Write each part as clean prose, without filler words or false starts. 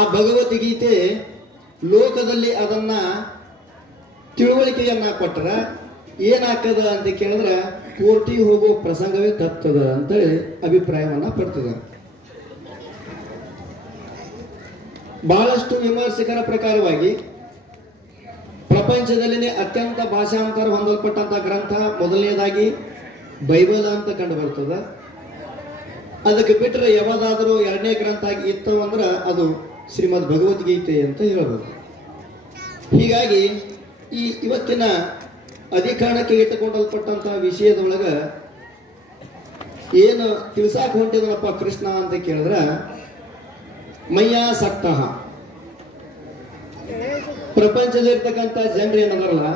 ಆ ಭಗವದ್ಗೀತೆ ಲೋಕದಲ್ಲಿ ಅದನ್ನ ತಿಳುವಳಿಕೆಯನ್ನ ಕೊಟ್ಟರ ಏನಾಗ್ತದ ಅಂತ ಕೇಳಿದ್ರೆ ಕೋರ್ಟಿಗೆ ಹೋಗೋ ಪ್ರಸಂಗವೇ ತಪ್ತದ ಅಂತೇಳಿ ಅಭಿಪ್ರಾಯವನ್ನ ಪಡ್ತದ. ಬಹಳಷ್ಟು ವಿಮರ್ಶಕರ ಪ್ರಕಾರವಾಗಿ ಪ್ರಪಂಚದಲ್ಲಿನೇ ಅತ್ಯಂತ ಭಾಷಾಂತರ ಹೊಂದಲ್ಪಟ್ಟಂತ ಗ್ರಂಥ ಮೊದಲನೇದಾಗಿ ಬೈಬಲ್ ಅಂತ ಕಂಡು ಬರ್ತದ. ಅದಕ್ಕೆ ಬಿಟ್ಟರೆ ಯಾವ್ದಾದರೂ ಎರಡನೇ ಗ್ರಂಥ ಆಗಿ ಇತ್ತು ಅಂದ್ರೆ ಅದು ಶ್ರೀಮದ್ ಭಗವದ್ಗೀತೆ ಅಂತ ಹೇಳ್ಬೋದು. ಹೀಗಾಗಿ ಇವತ್ತಿನ ಅಧಿಕಾರಕ್ಕೆ ಇಟ್ಟುಕೊಂಡಲ್ಪಟ್ಟಂತ ವಿಷಯದೊಳಗ ಏನು ತಿಳ್ಸಾಕ್ ಹೊಂಟಿದನಪ್ಪ ಕೃಷ್ಣ ಅಂತ ಕೇಳಿದ್ರ ಮಯ್ಯಾಸಕ್ತ ಪ್ರಪಂಚದಲ್ಲಿರ್ತಕ್ಕಂಥ ಜನರು ಏನದರಲ್ಲ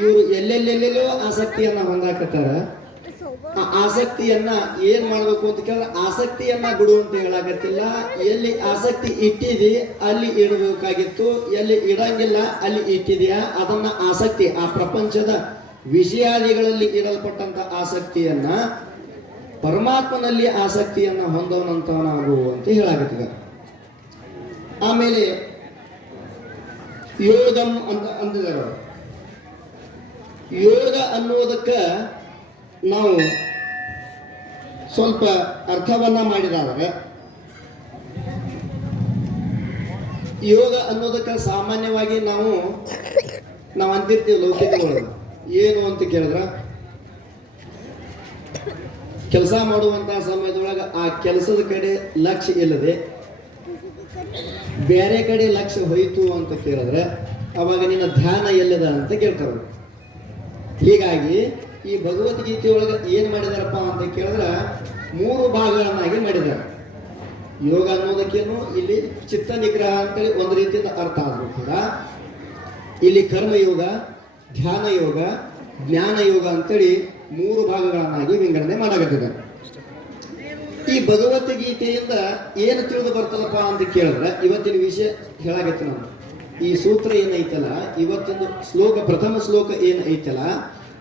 ಇವರು ಎಲ್ಲೆಲ್ಲೆಲ್ಲೆಲ್ಲೋ ಆಸಕ್ತಿಯನ್ನ ಹೊಂದಾಕತ್ತಾರ. ಆ ಆಸಕ್ತಿಯನ್ನ ಏನ್ ಮಾಡ್ಬೇಕು ಅಂತ ಕೇಳಿದ್ರೆ ಆಸಕ್ತಿಯನ್ನ ಬಿಡು ಅಂತ ಹೇಳಾಕತ್ತಿಲ್ಲ. ಎಲ್ಲಿ ಆಸಕ್ತಿ ಇಟ್ಟಿದಿ ಅಲ್ಲಿ ಇಡಬೇಕಾಗಿತ್ತು, ಎಲ್ಲಿ ಇಡಂಗಿಲ್ಲ ಅಲ್ಲಿ ಇಟ್ಟಿದೆಯಾ ಅದನ್ನ ಆಸಕ್ತಿ ಆ ಪ್ರಪಂಚದ ವಿಷಯಾದಿಗಳಲ್ಲಿ ಇಡಲ್ಪಟ್ಟಂತ ಆಸಕ್ತಿಯನ್ನ ಪರಮಾತ್ಮನಲ್ಲಿ ಆಸಕ್ತಿಯನ್ನ ಹೊಂದವನಂತವನಾಗು ಅಂತ ಹೇಳಾಕತ್ತಿದ್ದಾರೆ. ಆಮೇಲೆ ಯೋಗಂ ಅಂತ ಅಂದಿದ್ದಾರೆ. ಯೋಗ ಅನ್ನೋದಕ್ಕ ನಾವು ಸ್ವಲ್ಪ ಅರ್ಥವನ್ನ ಮಾಡಿದಾದ್ರೆ ಯೋಗ ಅನ್ನೋದಕ್ಕೆ ಸಾಮಾನ್ಯವಾಗಿ ನಾವು ಅಂತಿರ್ತೀವಿ ಲೌಕಿಕದೊಳಗೆ ಏನು ಅಂತ ಕೇಳಿದ್ರ ಕೆಲಸ ಮಾಡುವಂತಹ ಸಮಯದೊಳಗೆ ಆ ಕೆಲಸದ ಕಡೆ ಲಕ್ಷ್ಯ ಇಲ್ಲದೆ ಬೇರೆ ಕಡೆ ಲಕ್ಷ್ಯ ಹೋಯಿತು ಅಂತ ಕೇಳಿದ್ರೆ ಅವಾಗ ನಿನ್ನ ಧ್ಯಾನ ಎಲ್ಲಿದ ಅಂತ ಕೇಳ್ತಾರೆ. ಹೀಗಾಗಿ ಈ ಭಗವದ್ಗೀತೆಯೊಳಗೆ ಏನ್ ಮಾಡಿದಾರಪ್ಪ ಅಂತ ಕೇಳಿದ್ರೆ 3 ಭಾಗಗಳನ್ನಾಗಿ ಮಾಡಿದ್ದಾರೆ. ಯೋಗ ಅನ್ನೋದಕ್ಕೇನು ಇಲ್ಲಿ ಚಿತ್ತ ನಿಗ್ರಹ ಅಂತೇಳಿ ಒಂದು ರೀತಿಯಿಂದ ಅರ್ಥ ಆದ್ರೂ ಕೂಡ ಇಲ್ಲಿ ಕರ್ಮಯೋಗ, ಧ್ಯಾನ ಯೋಗ, ಜ್ಞಾನ ಯೋಗ ಅಂತೇಳಿ 3 ಭಾಗಗಳನ್ನಾಗಿ ವಿಂಗಡಣೆ ಮಾಡಾಕತ್ತಿದ್ದಾರೆ. ಈ ಭಗವದ್ಗೀತೆಯಿಂದ ಏನು ತಿಳಿದು ಬರ್ತದಪ್ಪ ಅಂತ ಕೇಳಿದ್ರೆ ಇವತ್ತಿನ ವಿಷಯ ಹೇಳಾಗತ್ತೆ. ನಾನು ಈ ಸೂತ್ರ ಏನೈತಲ್ಲ ಇವತ್ತಿನ ಶ್ಲೋಕ ಪ್ರಥಮ ಶ್ಲೋಕ ಏನ್ ಐತಲ್ಲ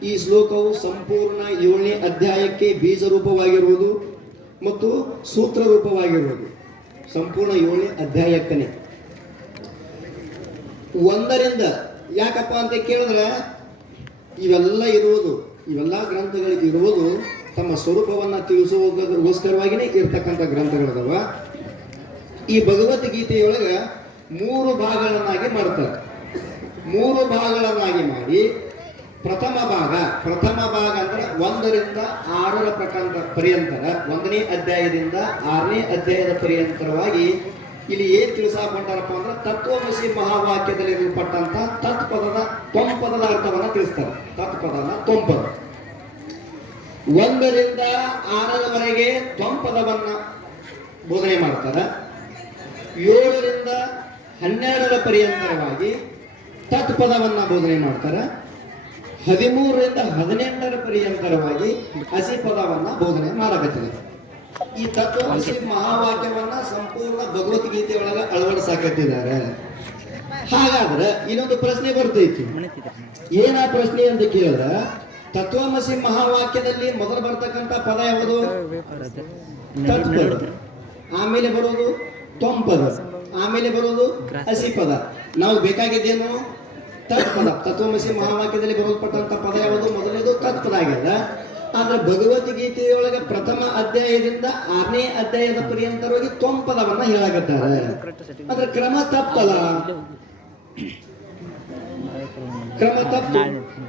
ಈ ಶ್ಲೋಕವು ಸಂಪೂರ್ಣ 7ನೇ ಅಧ್ಯಾಯಕ್ಕೆ ಬೀಜ ರೂಪವಾಗಿರುವುದು ಮತ್ತು ಸೂತ್ರ ರೂಪವಾಗಿರುವುದು. ಸಂಪೂರ್ಣ 7ನೇ ಅಧ್ಯಾಯಕ್ಕನೆ 1ರಿಂದ ಯಾಕಪ್ಪ ಅಂತ ಕೇಳಿದ್ರೆ ಇವೆಲ್ಲ ಗ್ರಂಥಗಳು ಇರುವುದು ತಮ್ಮ ಸ್ವರೂಪವನ್ನ ತಿಳಿಸುವುದಕ್ಕೋಸ್ಕರವಾಗಿನೇ ಇರ್ತಕ್ಕಂಥ ಗ್ರಂಥಗಳದವ. ಈ ಭಗವದ್ಗೀತೆಯೊಳಗ 3 ಭಾಗಗಳನ್ನಾಗಿ ಮಾಡ್ತಾರೆ. 3 ಭಾಗಗಳನ್ನಾಗಿ ಮಾಡಿ ಪ್ರಥಮ ಭಾಗ ಅಂದ್ರೆ 1ರಿಂದ 6ರ ಪರ್ಯಂತರ 1ನೇ ಅಧ್ಯಾಯದಿಂದ 6ನೇ ಅಧ್ಯಾಯದ ಪರ್ಯಂತರವಾಗಿ ಇಲ್ಲಿ ಏನ್ ತಿಳಿಸಾಕೊಂಡಾರಪ್ಪ ಅಂದ್ರೆ ತತ್ವಮಸಿ ಮಹಾವಾಕ್ಯದಲ್ಲಿ ಇರಲ್ಪಟ್ಟಂತ ತತ್ಪದದ ತ್ವಂಪದದ ಅರ್ಥವನ್ನ ತಿಳಿಸ್ತಾರೆ. ತತ್ಪದನ ತ್ವಂಪದ 1ರಿಂದ 6ರವರೆಗೆ ತ್ವಂಪದವನ್ನ ಬೋಧನೆ ಮಾಡ್ತಾರೆ. 7ರಿಂದ 12ರ ಪರ್ಯಂತರವಾಗಿ ತತ್ಪದವನ್ನ ಬೋಧನೆ ಮಾಡ್ತಾರೆ. 13ರಿಂದ 18ರ ಪರ್ಯಂತರವಾಗಿ ಹಸಿಪದವನ್ನ ಬೋಧನೆ ಮಾಡಕತ್ತಿದೆ. ಈ ತತ್ವಮಸಿ ಮಹಾವಾಕ್ಯವನ್ನ ಸಂಪೂರ್ಣ ಭಗವದ್ಗೀತೆಯೊಳಗ ಅಳವಡಿಸಾಕತ್ತಿದ್ದಾರೆ. ಹಾಗಾದ್ರೆ ಇನ್ನೊಂದು ಪ್ರಶ್ನೆ ಬರ್ತೈತಿ. ಏನ ಪ್ರಶ್ನೆ ಅಂತ ಕೇಳಿದ್ರೆ ತತ್ವಮಸಿ ಮಹಾವಾಕ್ಯದಲ್ಲಿ ಮೊದಲು ಬರ್ತಕ್ಕಂಥ ಪದ ಯಾವುದು? ತತ್ಪದ. ಆಮೇಲೆ ಬರೋದು ತ್ವಂಪದ. ಆಮೇಲೆ ಬರೋದು ಹಸಿಪದ. ನಾವು ಬೇಕಾಗಿದ್ದೇನು? ತತ್ಪದ. ತತ್ವಮಸಿ ಮಹಾವಾಕ್ಯದಲ್ಲಿ ಬರಲ್ಪಟ್ಟಂತ ಪದ ಯಾವುದು? ಮೊದಲನೇದು ತತ್ಪದ ಆಗ್ಯದ. ಆದ್ರೆ ಭಗವದ್ಗೀತೆಯೊಳಗೆ ಪ್ರಥಮ ಅಧ್ಯಾಯದಿಂದ 6ನೇ ಅಧ್ಯಾಯದ ಪರ್ಯಂತರವಾಗಿ ತ್ವಂಪದವನ್ನ ಹೇಳಾಕತ್ತಾರೆ. ಆದ್ರೆ ಕ್ರಮ ತಪ್ಪಲ್ಲ.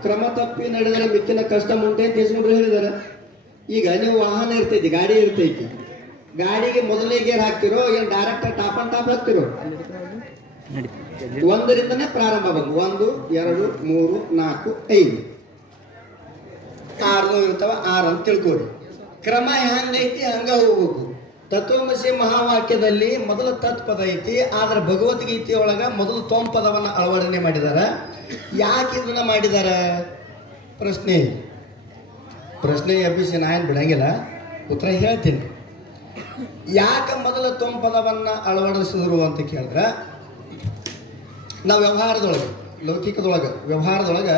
ಕ್ರಮ ತಪ್ಪಿ ನಡೆದರೆ ಮಿಕ್ಕಿನ ಕಷ್ಟ ಮುಂಟೆ ಅಂತ ಯಜಮಾನರು ಹೇಳಿದಾರೆ. ಈಗ ನೀವು ವಾಹನ ಇರ್ತೈತಿ, ಗಾಡಿ ಇರ್ತೈತಿ, ಗಾಡಿಗೆ ಮೊದಲನೇ ಗೇರ್ ಹಾಕ್ತಿರೋ ಏನ್ ಡೈರೆಕ್ಟ್ ಟಾಪ್ ಅಂಡ್ ಟಾಪ್ ಹಾಕ್ತಿರೋ? 1ರಿಂದನೇ ಪ್ರಾರಂಭ ಆಗಬೇಕು. 1, 2, 3, 4, 5 6 ಇರ್ತಾವ. 6 ಅಂತ ತಿಳ್ಕೊಡಿ. ಕ್ರಮ ಹೆಂಗೈತಿ ಹಂಗ ಹೋಗ್ಬೇಕು. ತತ್ವಮಸಿ ಮಹಾವಾಕ್ಯದಲ್ಲಿ ಮೊದಲು ತತ್ಪದ ಐತಿ. ಆದ್ರೆ ಭಗವದ್ಗೀತೆಯೊಳಗ ಮೊದಲು ತ್ವಂಪದವನ್ನ ಅಳವಡನೆ ಮಾಡಿದಾರ. ಯಾಕೆ ಇದನ್ನ ಮಾಡಿದಾರ? ಪ್ರಶ್ನೆ ಎಬ್ಬಿಸಿ ನಾ ಏನು ಬಿಡಂಗಿಲ್ಲ, ಉತ್ತರ ಹೇಳ್ತೀನಿ. ಯಾಕೆ ಮೊದಲು ತ್ವಂಪದವನ್ನ ಅಳವಡಿಸಿದ್ರು ಅಂತ ಕೇಳಿದ್ರೆ ನಾವು ವ್ಯವಹಾರದೊಳಗೆ ಲೌಕಿಕದೊಳಗೆ ವ್ಯವಹಾರದೊಳಗೆ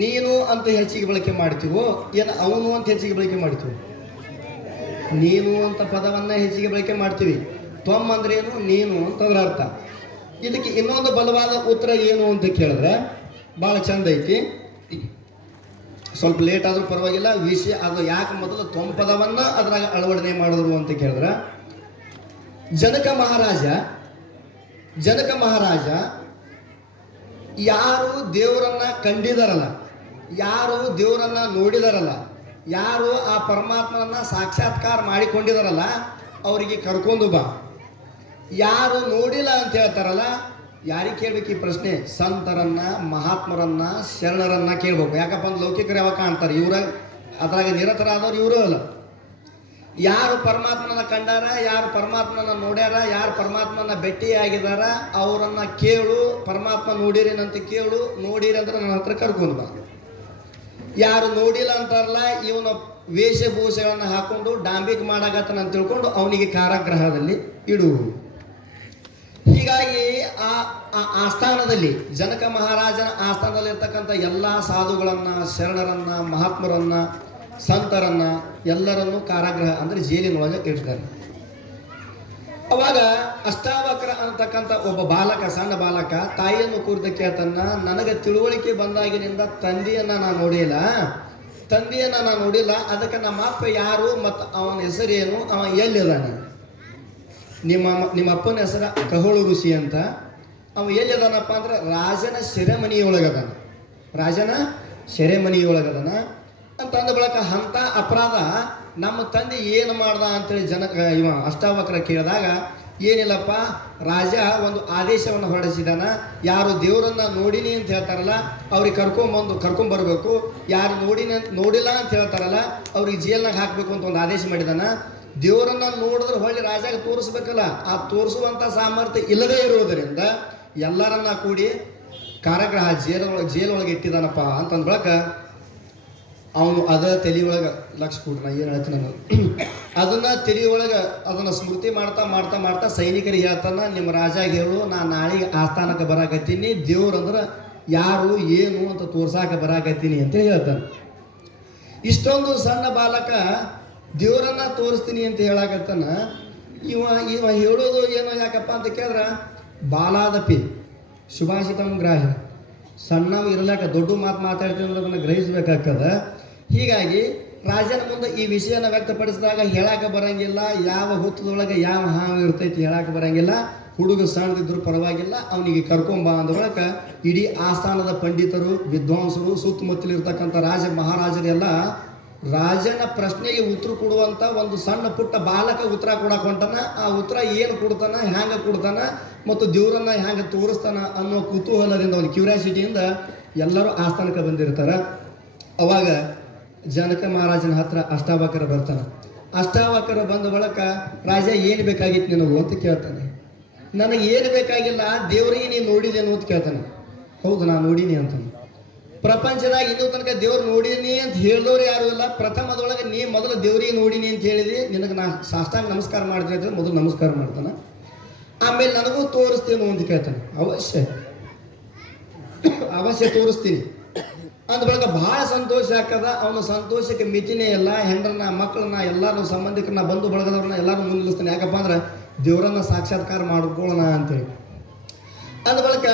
ನೀನು ಅಂತ ಹೆಚ್ಚಿಗೆ ಬಳಕೆ ಮಾಡ್ತೀವೋ ಏನು ಅವನು ಅಂತ ಹೆಚ್ಚಿಗೆ ಬಳಕೆ ಮಾಡ್ತೀವಿ? ನೀನು ಅಂತ ಪದವನ್ನ ಹೆಚ್ಚಿಗೆ ಬಳಕೆ ಮಾಡ್ತೀವಿ. ತ್ವಮ್ ಅಂದ್ರೆ ಏನು, ನೀನು ಅಂತಂದ್ರೆ ಅರ್ಥ. ಇದಕ್ಕೆ ಇನ್ನೊಂದು ಬಲವಾದ ಉತ್ತರ ಏನು ಅಂತ ಕೇಳಿದ್ರೆ ಭಾಳ ಚಂದ ಐತಿ. ಸ್ವಲ್ಪ ಲೇಟ್ ಆದ್ರೂ ಪರವಾಗಿಲ್ಲ, ವಿಷಯ ಅದು ಯಾಕೆ ಮೊದಲು ತ್ವಮ್ ಪದವನ್ನ ಅದ್ರಾಗ ಅಳವಡನೆ ಮಾಡಿದ್ರು ಅಂತ ಕೇಳಿದ್ರೆ, ಜನಕ ಮಹಾರಾಜ ಯಾರು ದೇವರನ್ನ ಕಂಡಿದಾರಲ್ಲ, ಯಾರು ದೇವರನ್ನ ನೋಡಿದಾರಲ್ಲ, ಯಾರು ಆ ಪರಮಾತ್ಮನನ್ನ ಸಾಕ್ಷಾತ್ಕಾರ ಮಾಡಿಕೊಂಡಿದಾರಲ್ಲ ಅವರಿಗೆ ಕರ್ಕೊಂಡು ಬಾ. ಯಾರು ನೋಡಿಲ್ಲ ಅಂತ ಹೇಳ್ತಾರಲ್ಲ, ಯಾರಿಗೆ ಕೇಳ್ಬೇಕು ಈ ಪ್ರಶ್ನೆ? ಸಂತರನ್ನ, ಮಹಾತ್ಮರನ್ನ, ಶರಣರನ್ನ ಕೇಳ್ಬೇಕು. ಯಾಕಪ್ಪ ಅಂದ್ರೆ ಲೌಕಿಕರು ಯಾವಾಗ ಕಾಣ್ತಾರೆ, ಇವ್ರ ಅದ್ರಾಗ ನಿರತರಾದವ್ರು ಇವರು ಅಲ್ಲ. ಯಾರು ಪರಮಾತ್ಮನ ಕಂಡಾರ, ಯಾರು ಪರಮಾತ್ಮನ ನೋಡ್ಯಾರ, ಯಾರು ಪರಮಾತ್ಮನ ಭೇಟಿಯಾಗಿದಾರ ಅವರನ್ನ ಕೇಳು. ಪರಮಾತ್ಮ ನೋಡಿರೇನಂತ ಕೇಳು, ನೋಡಿರಿ ಅಂದ್ರೆ ನನ್ನ ಹತ್ರ ಕರ್ಕೊಂಡು ಬಾ. ಯಾರು ನೋಡಿಲ್ಲ ಅಂತಾರಲ್ಲ, ಇವನ ವೇಷಭೂಷೆಗಳನ್ನ ಹಾಕೊಂಡು ಡಾಂಬಿಕ್ ಮಾಡಾಗತ್ತನ ಅಂತ ತಿಳ್ಕೊಂಡು ಅವನಿಗೆ ಕಾರಾಗೃಹದಲ್ಲಿ ಇಡು. ಹೀಗಾಗಿ ಆ ಆಸ್ಥಾನದಲ್ಲಿ, ಜನಕ ಮಹಾರಾಜನ ಆಸ್ಥಾನದಲ್ಲಿ ಇರ್ತಕ್ಕಂಥ ಎಲ್ಲ ಸಾಧುಗಳನ್ನ, ಶರಣರನ್ನ, ಮಹಾತ್ಮರನ್ನ, ಸಂತರನ್ನ ಎಲ್ಲರನ್ನೂ ಕಾರಾಗೃಹ ಅಂದ್ರೆ ಜೈಲಿನೊಳಗೆ ಇಡ್ತಾರೆ. ಅವಾಗ ಅಷ್ಟಾವಕ್ರ ಅಂತಕ್ಕಂಥ ಒಬ್ಬ ಬಾಲಕ, ಸಣ್ಣ ಬಾಲಕ ತಾಯಿಯನ್ನು ಕುರಿತು ಕೇಳ್ತಾನ, ನನಗೆ ತಿಳುವಳಿಕೆ ಬಂದಾಗಿನಿಂದ ತಂದೆಯನ್ನ ನಾನು ನೋಡಿಲ್ಲ, ಅದಕ್ಕೆ ನಮ್ಮ ಅಪ್ಪ ಯಾರು ಮತ್ತು ಅವನ ಹೆಸರೇನು, ಅವ ಎಲ್ಲಿದಾನೆ? ನಿಮ್ಮ ಅಪ್ಪನ ಹೆಸರ ಕಹೋಳು ಋಷಿ ಅಂತ. ಅವ ಎಲ್ಲಿದಾನಪ್ಪ ಅಂದ್ರೆ ರಾಜನ ಸೆರೆಮನಿಯೊಳಗದನ ಅಂತ ಅಂದ ಬಳಕ ಅಂತ ಅಪರಾಧ ನಮ್ಮ ತಂದೆ ಏನು ಮಾಡ್ದ ಅಂತೇಳಿ ಇವ ಅಷ್ಟಾವಕ್ರ ಕೇಳಿದಾಗ, ಏನಿಲ್ಲಪ್ಪ, ರಾಜ ಒಂದು ಆದೇಶವನ್ನು ಹೊರಡಿಸಿದಾನ. ಯಾರು ದೇವರನ್ನ ನೋಡಿನಿ ಅಂತ ಹೇಳ್ತಾರಲ್ಲ ಅವ್ರಿಗೆ ಕರ್ಕೊಂಬರ್ಬೇಕು. ಯಾರು ನೋಡಿಲ್ಲ ಅಂತ ಹೇಳ್ತಾರಲ್ಲ ಅವ್ರಿಗೆ ಜೇಲ್ನಾಗ ಹಾಕಬೇಕು ಅಂತ ಒಂದು ಆದೇಶ ಮಾಡಿದಾನ. ದೇವರನ್ನ ನೋಡಿದ್ರೆ ಹೊಳ್ಳಿ ರಾಜಾಗ ತೋರಿಸ್ಬೇಕಲ್ಲ, ಆ ತೋರಿಸುವಂಥ ಸಾಮರ್ಥ್ಯ ಇಲ್ಲದೇ ಇರುವುದರಿಂದ ಎಲ್ಲರನ್ನ ಕೂಡಿ ಕಾರಾಗೃಹ ಜೇಲೊಳಗೆ ಇಟ್ಟಿದಾನಪ್ಪ ಅಂತಂದ ಬಳಕ ಅವನು ಅದ ತಲೆಯೊಳಗೆ ಲಕ್ಷ ಕೊಡ್ರಿ, ನಾ ಏನು ಹೇಳ್ತೀನಿ ನಾನು ಅದನ್ನ ತಲೆಯೊಳಗೆ ಅದನ್ನ ಸ್ಮೃತಿ ಮಾಡ್ತಾ ಸೈನಿಕರಿಗೆ ಹೇಳ್ತಾನ, ನಿಮ್ಮ ರಾಜಾಗ ಹೇಳು, ನಾ ನಾಳೆಗೆ ಆಸ್ಥಾನಕ್ಕೆ ಬರಾಕತ್ತೀನಿ, ದೇವ್ರಂದ್ರೆ ಯಾರು ಏನು ಅಂತ ತೋರ್ಸಾಕ ಬರಾಕತ್ತೀನಿ ಅಂತ ಹೇಳ್ತಾನೆ. ಇಷ್ಟೊಂದು ಸಣ್ಣ ಬಾಲಕ ದೇವರನ್ನ ತೋರಿಸ್ತೀನಿ ಅಂತ ಹೇಳಾಕತ್ತಾನ. ಇವ ಹೇಳೋದು ಏನೋ ಯಾಕಪ್ಪ ಅಂತ ಕೇಳಿದ್ರೆ, ಬಾಲಾದಪಿ ಶುಭಾಷಿತಂ ಗ್ರಾಹ್ಯ, ಸಣ್ಣವ ಇರಲಾಕ ದೊಡ್ಡ ಮಾತಾಡ್ತೀನಿ ಅಂದ್ರೆ ಅದನ್ನು ಗ್ರಹಿಸ್ಬೇಕಾಗ್ತದ. ಹೀಗಾಗಿ ರಾಜನ ಮುಂದೆ ಈ ವಿಷಯನ ವ್ಯಕ್ತಪಡಿಸಿದಾಗ ಹೇಳಾಕ ಬರಂಗಿಲ್ಲ, ಯಾವ ಹುತ್ತದೊಳಗೆ ಯಾವ ಹಾವು ಇರ್ತೈತಿ ಹೇಳಾಕ ಬರಂಗಿಲ್ಲ. ಹುಡುಗ ಸಣ್ಣದಿದ್ರು ಪರವಾಗಿಲ್ಲ, ಅವನಿಗೆ ಕರ್ಕೊಂಬ ಅಂದ ಬಳಕ ಇಡೀ ಆಸ್ಥಾನದ ಪಂಡಿತರು, ವಿದ್ವಾಂಸರು, ಸುತ್ತಮುತ್ತಲಿರ್ತಕ್ಕಂಥ ಮಹಾರಾಜರೆಲ್ಲ ರಾಜನ ಪ್ರಶ್ನೆಗೆ ಉತ್ತರ ಕೊಡುವಂಥ ಒಂದು ಸಣ್ಣ ಪುಟ್ಟ ಬಾಲಕ ಉತ್ತರ ಕೊಡಕ್ಕೆ ಹೊಂಟಾನ. ಆ ಉತ್ತರ ಏನು ಕೊಡ್ತಾನ, ಹ್ಯಾಂಗೆ ಕೊಡ್ತಾನ ಮತ್ತು ದೇವರನ್ನ ಹ್ಯಾಂಗೆ ತೋರಿಸ್ತಾನ ಅನ್ನೋ ಕುತೂಹಲದಿಂದ, ಒಂದು ಕ್ಯೂರಿಯಾಸಿಟಿಯಿಂದ ಎಲ್ಲರೂ ಆಸ್ಥಾನಕ್ಕೆ ಬಂದಿರ್ತಾರೆ. ಅವಾಗ ಜನಕ ಮಹಾರಾಜನ ಹತ್ರ ಅಷ್ಟಾವಕ್ರ ಬರ್ತಾನೆ. ಅಷ್ಟಾವಕ್ರ ಬಂದ ಬಳಿಕ, ರಾಜ ಏನು ಬೇಕಾಗಿತ್ತು ನಿನಗೂ ಅಂತ ಕೇಳ್ತಾನೆ. ನನಗೆ ಏನು ಬೇಕಾಗಿಲ್ಲ, ದೇವರಿಗೆ ನೀನು ನೋಡಿದೇನು ಅಂತ ಕೇಳ್ತಾನೆ. ಹೌದು, ನಾನು ನೋಡೀನಿ ಅಂತಾನೆ. ಪ್ರಪಂಚದಾಗ ಇನ್ನೂ ತನಕ ದೇವ್ರು ನೋಡೀನಿ ಅಂತ ಹೇಳಿದವ್ರು ಯಾರು ಇಲ್ಲ. ಪ್ರಥಮದೊಳಗೆ ನೀ ಮೊದಲು ದೇವ್ರಿಗೆ ನೋಡೀನಿ ಅಂತ ಹೇಳಿದಿ, ನಿನಗೆ ನಾ ಸಾಷ್ಟಾಂಗ ನಮಸ್ಕಾರ ಮಾಡ್ತೀನಿ ಅಂತ ಮೊದಲು ನಮಸ್ಕಾರ ಮಾಡ್ತಾನೆ. ಆಮೇಲೆ ನನಗೂ ತೋರಿಸ್ತೀನಿ ಅಂತ ಕೇಳ್ತಾನೆ. ಅವಶ್ಯ ತೋರಿಸ್ತೀನಿ ಅಂದ ಬಳಿಕ ಭಾಳ ಸಂತೋಷ ಆಗ್ತದ. ಅವನ ಸಂತೋಷಕ್ಕೆ ಮಿತಿನೇ ಇಲ್ಲ. ಹೆಂಡ್ರನ್ನ, ಮಕ್ಕಳನ್ನ, ಎಲ್ಲರೂ ಸಂಬಂಧಿಕರನ್ನ, ಬಂಧು ಬಳಗದವ್ರನ್ನ ಎಲ್ಲರೂ ಮುಂದಿಸ್ತಾನೆ. ಯಾಕಪ್ಪ ಅಂದ್ರೆ ದೇವರನ್ನ ಸಾಕ್ಷಾತ್ಕಾರ ಮಾಡ್ಕೊಳ್ಳೋಣ ಅಂತೇಳಿ. ಅಂದ ಬಳಿಕ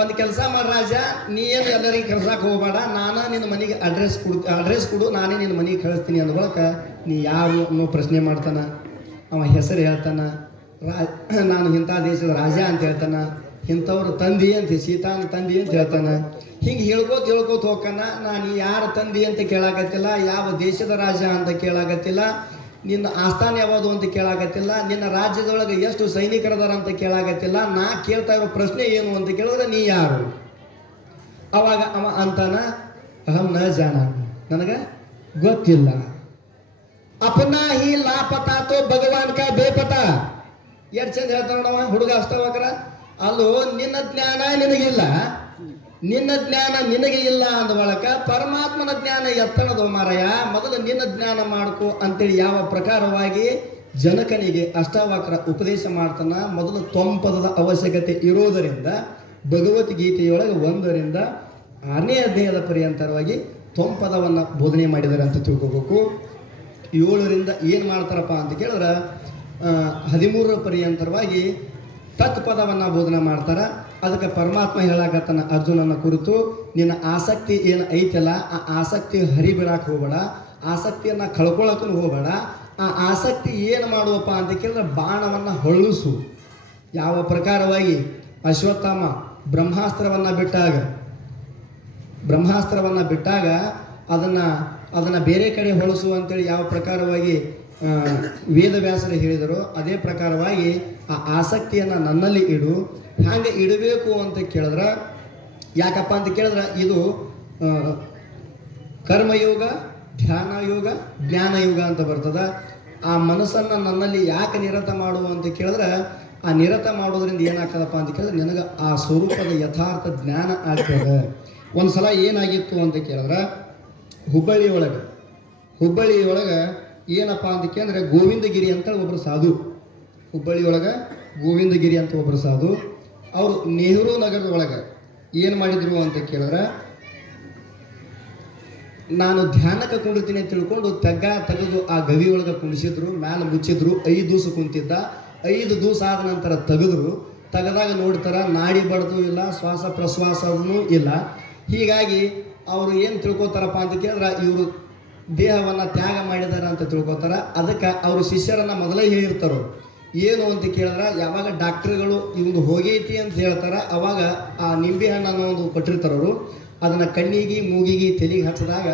ಒಂದು ಕೆಲಸ ಮಾಡಿ ರಾಜ, ನೀ ಏನು ಎಲ್ಲರಿಗೆ ಕಳ್ಸಕ್ಕೆ ಹೋಗಬೇಡ, ನಾನು ನಿನ್ನ ಮನೆಗೆ ಅಡ್ರೆಸ್ ಕೊಡು, ನಾನೇ ನಿನ್ನ ಮನೆಗೆ ಕಳಿಸ್ತೀನಿ ಅಂದ ಬಳಿಕ, ನೀ ಯಾರು ಅನ್ನೋ ಪ್ರಶ್ನೆ ಮಾಡ್ತಾನ. ಅವ ಹೆಸರು ಹೇಳ್ತಾನ, ನಾನು ಇಂಥ ದೇಶದ ರಾಜ ಅಂತ ಹೇಳ್ತಾನ, ಇಂಥವ್ರ ತಂದಿ ಅಂತ, ಸೀತಾನ ತಂದಿ ಅಂತ ಹೇಳ್ತಾನ. ಹಿಂಗೆ ಹೇಳ್ಕೋತ ಹೋಗ್ತಾನ. ನಾನು ಯಾರ ತಂದಿ ಅಂತ ಕೇಳಾಕತ್ತಿಲ್ಲ, ಯಾವ ದೇಶದ ರಾಜ ಅಂತ ಕೇಳಾಕತ್ತಿಲ್ಲ, ನಿನ್ನ ಆಸ್ಥಾನ ಯಾವುದು ಅಂತ ಕೇಳಾಕತ್ತಿಲ್ಲ, ನಿನ್ನ ರಾಜ್ಯದೊಳಗೆ ಎಷ್ಟು ಸೈನಿಕರದಾರ ಅಂತ ಕೇಳಾಕತ್ತಿಲ್ಲ. ನಾ ಕೇಳ್ತಾ ಇರೋ ಪ್ರಶ್ನೆ ಏನು ಅಂತ ಕೇಳಿದ್ರೆ ನೀ ಯಾರು? ಅವಾಗ ಅವ ಅಂತಾನ, ಅಹಂ ನ ಜಾನ, ನನಗೆ ಗೊತ್ತಿಲ್ಲ. ಅಪನಾ ಹಿ ಲಾಪತಾ ತೋ ಭಗವಾನ್ ಕಾ ಬೇಪತ. ಎಷ್ಟು ಚಂದ ಹೇಳ್ತಾನ ನಾವು ಹುಡುಗ ಅಷ್ಟವಕ್ರ. ಅಲ್ಲೋ, ನಿನ್ನ ಜ್ಞಾನ ನಿನಗಿಲ್ಲ, ನಿನ್ನ ಜ್ಞಾನ ನಿನಗೆ ಇಲ್ಲ ಅಂದ ಬಳಕ ಪರಮಾತ್ಮನ ಜ್ಞಾನ ಎತ್ತಣದು ಮಾರಾಯ, ಮೊದಲು ನಿನ್ನ ಜ್ಞಾನ ಮಾಡ್ಕೋ ಅಂತೇಳಿ ಯಾವ ಪ್ರಕಾರವಾಗಿ ಜನಕನಿಗೆ ಅಷ್ಟಾವಕ್ರ ಉಪದೇಶ ಮಾಡ್ತಾನ. ಮೊದಲು ತ್ವಂಪದದ ಅವಶ್ಯಕತೆ ಇರೋದರಿಂದ ಭಗವದ್ಗೀತೆಯೊಳಗೆ 1ರಿಂದ 6ನೇ ಅಧ್ಯಾಯದ ಪರ್ಯಂತರವಾಗಿ ತ್ವಂಪದವನ್ನು ಬೋಧನೆ ಮಾಡಿದ್ದಾರೆ ಅಂತ ತಿಳ್ಕೋಬೇಕು. 7ರಿಂದ ಏನು ಮಾಡ್ತಾರಪ್ಪ ಅಂತ ಕೇಳಿದ್ರೆ, 13 ಪರ್ಯಂತರವಾಗಿ ತತ್ಪದವನ್ನು ಬೋಧನೆ ಮಾಡ್ತಾರೆ. ಅದಕ್ಕೆ ಪರಮಾತ್ಮ ಹೇಳಾಕತ್ತಾನ ಅರ್ಜುನನ ಕುರಿತು, ನಿನ್ನ ಆಸಕ್ತಿ ಏನು ಐತಲ್ಲ ಆ ಆಸಕ್ತಿ ಹರಿಬಿಡಾಕೆ ಹೋಗಬೇಡ, ಆಸಕ್ತಿಯನ್ನು ಕಳ್ಕೊಳಕ್ಕೂ ಹೋಗಬೇಡ. ಆ ಆಸಕ್ತಿ ಏನು ಮಾಡುವಪ್ಪ ಅಂತ ಕೇಳಿದ್ರೆ ಬಾಣವನ್ನು ಹೊಳ್ಳಿಸು. ಯಾವ ಪ್ರಕಾರವಾಗಿ ಅಶ್ವತ್ಥಾಮ ಬ್ರಹ್ಮಾಸ್ತ್ರವನ್ನು ಬಿಟ್ಟಾಗ ಅದನ್ನು ಬೇರೆ ಕಡೆ ಹೊಳಸು ಅಂತೇಳಿ ಯಾವ ಪ್ರಕಾರವಾಗಿ ವೇದವ್ಯಾಸರು ಹೇಳಿದರು, ಅದೇ ಪ್ರಕಾರವಾಗಿ ಆ ಆಸಕ್ತಿಯನ್ನು ನನ್ನಲ್ಲಿ ಇಡು. ಹಾಗೆ ಇಡಬೇಕು ಅಂತ ಕೇಳಿದ್ರೆ ಯಾಕಪ್ಪ ಅಂತ ಕೇಳಿದ್ರೆ ಇದು ಕರ್ಮಯೋಗ, ಧ್ಯಾನ ಯೋಗ, ಜ್ಞಾನ ಯೋಗ ಅಂತ ಬರ್ತದೆ. ಆ ಮನಸ್ಸನ್ನು ನನ್ನಲ್ಲಿ ಯಾಕೆ ನಿರತ ಮಾಡುವ ಅಂತ ಕೇಳಿದ್ರೆ ಆ ನಿರತ ಮಾಡೋದ್ರಿಂದ ಏನಾಗ್ತದಪ್ಪ ಅಂತ ಕೇಳಿದ್ರೆ ನಿನಗೆ ಆ ಸ್ವರೂಪದ ಯಥಾರ್ಥ ಜ್ಞಾನ ಆಗ್ತದೆ. ಒಂದು ಸಲ ಏನಾಗಿತ್ತು ಅಂತ ಕೇಳಿದ್ರೆ ಹುಬ್ಬಳ್ಳಿಯೊಳಗೆ ಏನಪ್ಪ ಅಂತ ಕೇಳಿದ್ರೆ ಗೋವಿಂದಗಿರಿ ಅಂತ ಒಬ್ಬರು ಸಾಧು, ಹುಬ್ಬಳ್ಳಿಯೊಳಗೆ ಗೋವಿಂದಗಿರಿ ಅಂತ ಒಬ್ಬರು ಸಾಧು, ಅವರು ನೆಹರು ನಗರದೊಳಗೆ ಏನು ಮಾಡಿದ್ರು ಅಂತ ಕೇಳಿದ್ರೆ, ನಾನು ಧ್ಯಾನಕ್ಕೆ ಕುಂಡಿರ್ತೀನಿ ಅಂತ ತಿಳ್ಕೊಂಡು ತೆಗೆದು ಆ ಗವಿ ಒಳಗೆ ಕುಣಿಸಿದ್ರು, ಮ್ಯಾಲೆ ಮುಚ್ಚಿದ್ರು. 5 ದಿವಸ ಕುಂತಿದ್ದ. 5 ದಿವಸ ಆದ ನಂತರ ತೆಗೆದಾಗ ನೋಡ್ತಾರ ನಾಡಿ ಬಡ್ದು ಇಲ್ಲ, ಶ್ವಾಸ ಪ್ರಶ್ವಾಸವೂ ಇಲ್ಲ. ಹೀಗಾಗಿ ಅವರು ಏನು ತಿಳ್ಕೊತಾರಪ್ಪ ಅಂತ ಕೇಳಿದ್ರೆ ಇವರು ದೇಹವನ್ನು ತ್ಯಾಗ ಮಾಡಿದಾರೆ ಅಂತ ತಿಳ್ಕೊತಾರ. ಅದಕ್ಕೆ ಅವರು ಶಿಷ್ಯರನ್ನು ಮೊದಲೇ ಹೇಳಿರ್ತಾರೋ ಏನು ಅಂತ ಕೇಳಿದ್ರೆ, ಯಾವಾಗ ಡಾಕ್ಟ್ರುಗಳು ಇವಂದು ಹೋಗೈತಿ ಅಂತ ಹೇಳ್ತಾರೆ ಅವಾಗ ಆ ನಿಂಬೆ ಹಣ್ಣನ್ನು ಒಂದು ಕೊಟ್ಟಿರ್ತಾರವರು, ಅದನ್ನು ಕಣ್ಣಿಗೆ ಮೂಗಿಗೆ ತಲೆಗೆ ಹಚ್ಚಿದಾಗ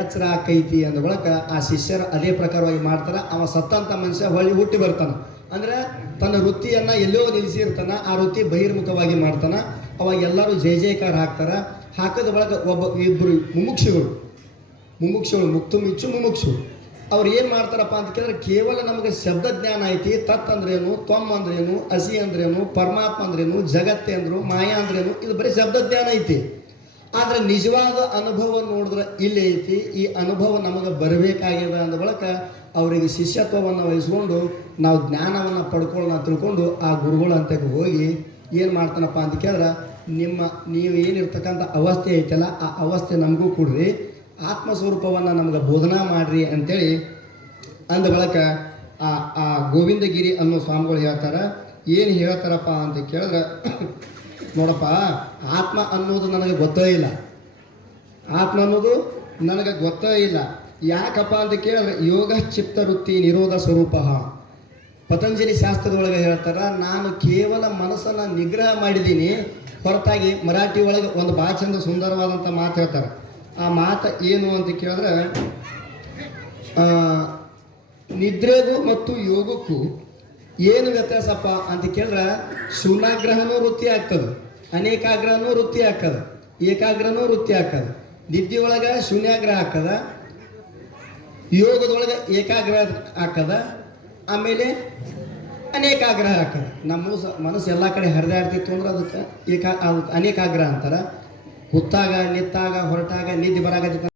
ಎಚ್ಚರ ಆಕೈತಿ ಅಂದ ಬಳಿಕ ಆ ಶಿಷ್ಯರು ಅದೇ ಪ್ರಕಾರವಾಗಿ ಮಾಡ್ತಾರೆ. ಅವ ಸತ್ತಂಥ ಮನುಷ್ಯ ಹೊಳ್ಳಿ ಹುಟ್ಟಿ ಬರ್ತಾನೆ. ಅಂದರೆ ತನ್ನ ವೃತ್ತಿಯನ್ನು ಎಲ್ಲೋ ನಿಲ್ಲಿಸಿರ್ತಾನೆ, ಆ ವೃತ್ತಿ ಬಹಿರ್ಮುಖವಾಗಿ ಮಾಡ್ತಾನೆ. ಅವಾಗ ಎಲ್ಲರೂ ಜಯ ಜಯಕಾರ ಹಾಕ್ತಾರೆ. ಹಾಕಿದ ಬಳಿಕ ಇಬ್ಬರು ಮುಮುಕ್ಷುಗಳು ಮುಮುಕ್ಷು ಅವ್ರು ಏನು ಮಾಡ್ತಾರಪ್ಪ ಅಂತ ಕೇಳಿದ್ರೆ, ಕೇವಲ ನಮಗೆ ಶಬ್ದ ಜ್ಞಾನ ಐತಿ. ತತ್ ಅಂದ್ರೇನು, ತ್ವಮ್ ಅಂದ್ರೇನು, ಹಸಿ ಅಂದ್ರೇನು, ಪರಮಾತ್ಮ ಅಂದ್ರೇನು, ಜಗತ್ತೇ ಅಂದ್ರು, ಮಾಯಾ ಅಂದ್ರೇನು, ಇದು ಬರೀ ಶಬ್ದ ಜ್ಞಾನ ಐತಿ. ಆದರೆ ನಿಜವಾದ ಅನುಭವ ನೋಡಿದ್ರೆ ಇಲ್ಲಿ ಐತಿ. ಈ ಅನುಭವ ನಮಗೆ ಬರಬೇಕಾಗಿದೆ ಅಂದ ಬಳಿಕ ಅವರಿಗೆ ಶಿಷ್ಯತ್ವವನ್ನು ವಹಿಸ್ಕೊಂಡು ನಾವು ಜ್ಞಾನವನ್ನು ಪಡ್ಕೊಳ್ಳೋಣ ತಿಳ್ಕೊಂಡು ಆ ಗುರುಗಳ ಅಂತಕ್ಕೆ ಹೋಗಿ ಏನು ಮಾಡ್ತಾನಪ್ಪ ಅಂತ ಕೇಳಿದ್ರೆ, ನೀವು ಏನಿರ್ತಕ್ಕಂಥ ಅವಸ್ಥೆ ಐತಲ್ಲ ಆ ಅವಸ್ಥೆ ನಮಗೂ ಕೊಡ್ರಿ, ಆತ್ಮಸ್ವರೂಪವನ್ನು ನಮ್ಗೆ ಬೋಧನಾ ಮಾಡ್ರಿ ಅಂತೇಳಿ ಅಂದ ಬಳಿಕ ಆ ಗೋವಿಂದಗಿರಿ ಅನ್ನೋ ಸ್ವಾಮಿಗಳು ಹೇಳ್ತಾರೆ. ಏನು ಹೇಳ್ತಾರಪ್ಪ ಅಂತ ಕೇಳಿದ್ರೆ, ನೋಡಪ್ಪ, ಆತ್ಮ ಅನ್ನೋದು ನನಗೆ ಗೊತ್ತೇ ಇಲ್ಲ. ಯಾಕಪ್ಪ ಅಂತ ಕೇಳಿದ್ರೆ ಯೋಗ ಚಿತ್ತವೃತ್ತಿ ನಿರೋಧ ಸ್ವರೂಪ. ಪತಂಜಲಿ ಶಾಸ್ತ್ರದೊಳಗೆ ಹೇಳ್ತಾರೆ, ನಾನು ಕೇವಲ ಮನಸ್ಸನ್ನು ನಿಗ್ರಹ ಮಾಡಿದ್ದೀನಿ ಹೊರತಾಗಿ ಮರಾಠಿ ಒಳಗೆ ಒಂದು ಭಾಳ ಚಂದ ಸುಂದರವಾದಂಥ ಮಾತು ಹೇಳ್ತಾರೆ. ಆ ಮಾತು ಏನು ಅಂತ ಕೇಳಿದ್ರೆ, ನಿದ್ರೆಗೂ ಮತ್ತು ಯೋಗಕ್ಕೂ ಏನು ವ್ಯತ್ಯಾಸಪ್ಪ ಅಂತ ಕೇಳಿದ್ರೆ, ಶೂನ್ಯಾಗ್ರಹನೂ ವೃತ್ತಿ ಆಗ್ತದೆ, ಅನೇಕಾಗ್ರಹನೂ ವೃತ್ತಿ ಆಗ್ತದೆ, ಏಕಾಗ್ರನೂ ವೃತ್ತಿ ಆಗ್ತದೆ. ನಿದ್ದೆಯೊಳಗೆ ಶೂನ್ಯಾಗ್ರಹ ಆಗ್ತದ, ಯೋಗದೊಳಗೆ ಏಕಾಗ್ರಹ ಆಗ್ತದ, ಆಮೇಲೆ ಅನೇಕಾಗ್ರಹ ಆಗ್ತದೆ. ನಮ್ಮ ಮನಸ್ಸು ಎಲ್ಲ ಕಡೆ ಹರಿದಾಡ್ತಿತ್ತು ಅಂದ್ರೆ ಅದಕ್ಕೆ ಅನೇಕಾಗ್ರಹ ಅಂತಾರೆ. ಹುತ್ತಾಗ, ನಿತ್ತಾಗ, ಹೊರಟಾಗ, ನಿದ್ದೆ ಬರಾಗತ್ತಿತ್ತು